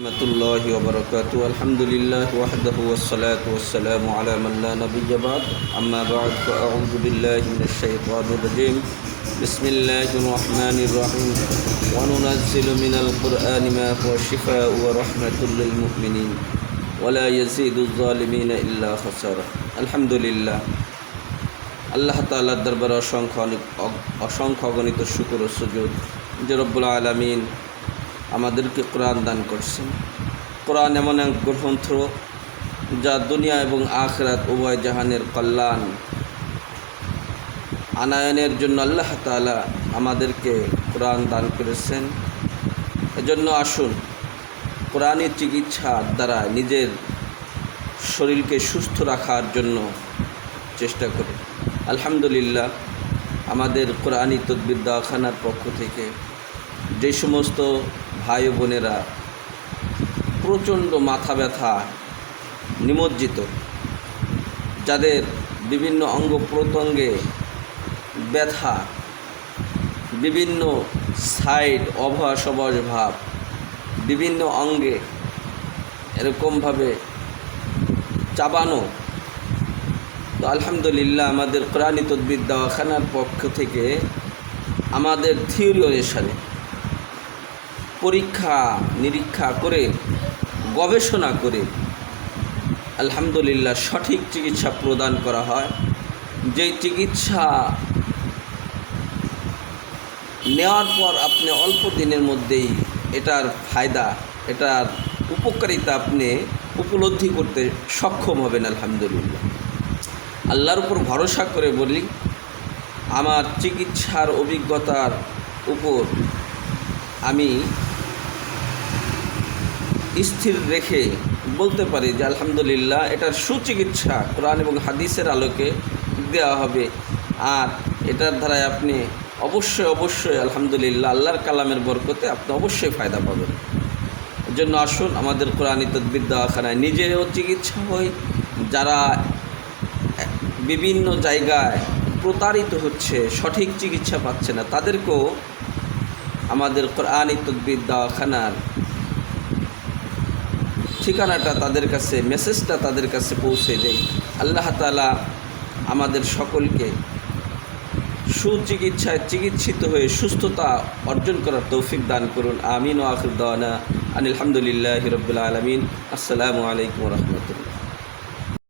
রহমতুল্লাহি ওয়া বারাকাতুহু আলহামদুলিল্লাহি ওয়াহদাহু ওয়াসসালাতু ওয়াসসালামু আলা মান লা নাবিয়্যা বা'দ আম্মা বা'দ ফাআউযু বিল্লাহি মিনাশ শাইতানির রাজীম বিসমিল্লাহির রহমানির রহিম ওয়া নুনাজ্জিলু মিনাল কুরআনি মা হুয়া শিফাa'un ওয়া রাহমাতুল লিল মুমিনিন ওয়া লা ইয়াজিদুয যালিমিনা ইল্লা খাসারা। আলহামদুলিল্লাহ, আল্লাহ তাআলার দরবারে অসংখ্য অগণিত শুকর ও সুজুদ যে রব্বুল আলামিন আমাদেরকে কোরআন দান করছেন। কোরআন এমন এক গ্রন্থ যা দুনিয়া এবং আখিরাত উভয় জাহানের কল্যাণ আনায়নের জন্য আল্লাহ তাআলা আমাদেরকে কোরআন দান করেছেন। এজন্য আসুন কোরআনের চিকিৎসার দ্বারা নিজের শরীরকে সুস্থ রাখার জন্য চেষ্টা করি। আলহামদুলিল্লাহ, আমাদের কোরআনী তদবির দওয়াখানার পক্ষ থেকে যে সমস্ত ভাই বোনেরা প্রচণ্ড মাথা ব্যথা নিমজ্জিত, যাদের বিভিন্ন অঙ্গ প্রত্যঙ্গে ব্যথা, বিভিন্ন সাইড অবশ অবশ ভাব, বিভিন্ন অঙ্গে এরকমভাবে চাবানো, তো আলহামদুলিল্লাহ আমাদের কোরআনী তদবির দওয়াখানার পক্ষ থেকে আমাদের থিওরি অনুসারে পরীক্ষা নিরীক্ষা করে গবেষণা করে আলহামদুলিল্লাহ সঠিক চিকিৎসা প্রদান করা হয়। যেই চিকিৎসা নেওয়ার পর আপনি অল্প দিনের মধ্যেই এটার ফায়দা, এটার উপকারিতা আপনি উপলব্ধি করতে সক্ষম হবেন। আলহামদুলিল্লাহ, আল্লাহর উপর ভরসা করে বলি, আমার চিকিৎসার অভিজ্ঞতার উপর আমি স্থির রেখে বলতে পারি যে আলহামদুলিল্লাহ এটার সুচিকিৎসা কোরআন এবং হাদিসের আলোকে দেওয়া হবে। আর এটার দ্বারায় আপনি অবশ্যই আলহামদুলিল্লাহ আল্লাহর কালামের বরকতে আপনি অবশ্যই ফায়দা পাবেন। এর জন্য আসুন আমাদের কোরআনী তদবির দওয়াখানায় নিজেও চিকিৎসা হই, যারা বিভিন্ন জায়গায় প্রতারিত হচ্ছে, সঠিক চিকিৎসা পাচ্ছে না, তাদেরকেও আমাদের কোরআনী তদবির দওয়াখানার ঠিকানাটা তাদের কাছে, মেসেজটা তাদের কাছে পৌঁছে দেয়। আল্লাহ তাআলা আমাদের সকলকে সুচিকিৎসায় চিকিৎসিত হয়ে সুস্থতা অর্জন করার তৌফিক দান করুন। আমিন ওয়া আখির দাওয়ানা আনিল হামদুলিল্লাহি রাব্বিল আলামিন। আসসালামু আলাইকুম ওয়া রাহমাতুল্লাহ।